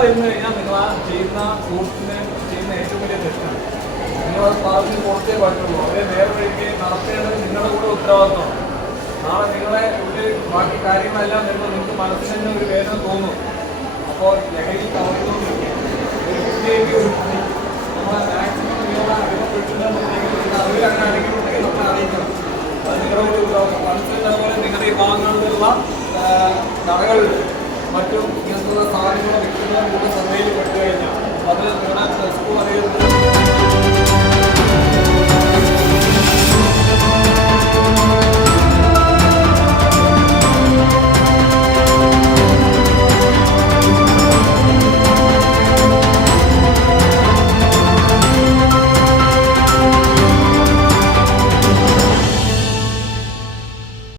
പറയാതിരുന്നു കഴിഞ്ഞാൽ നിങ്ങൾ ആ ചെയ്യുന്ന സുഹൃത്തിന് ചെയ്യുന്ന ഏറ്റവും വലിയ തെറ്റാണ്. നിങ്ങളത് പറഞ്ഞ് കൊടുത്തേ പറ്റുള്ളൂ. അവരെ നേർവഴിക്ക് നടത്തേണ്ടത് നിങ്ങളുടെ കൂടെ ഉത്തരവാദിത്തമാണ്. നാളെ നിങ്ങളെ ഒരു ബാക്കി കാര്യങ്ങളെല്ലാം വരുമ്പോൾ നിങ്ങൾക്ക് മനസ്സിൽ തന്നെ ഒരു വേദന തോന്നും. അപ്പോൾ ലഹരി തളർന്നുകൊണ്ടിരിക്കുക ഒരു കുട്ടിയേക്ക് ഒരു കുട്ടി നമ്മളെ മാക്സിമം നിങ്ങളെ അനുഭവപ്പെട്ടുണ്ടെന്നുണ്ടെങ്കിൽ അറിവിലങ്ങനെ ആരെങ്കിലും ഉണ്ടെങ്കിൽ നമ്മളെ അറിയിക്കണം. അത് നിങ്ങളുടെ കൂടെ ഉത്തരവാദിത്തം. മനസ്സിലുള്ളതുപോലെ നിങ്ങളുടെ ഈ ഭാഗങ്ങളിലുള്ള കടകളിൽ മറ്റും ഇങ്ങനത്തുള്ള സാധനങ്ങളോ വിൽക്കുന്നതും കൂടെ ശ്രദ്ധയിൽ പെട്ടു കഴിഞ്ഞാൽ അത് നിങ്ങളുടെ സ്കൂൾ അറിയുന്നത്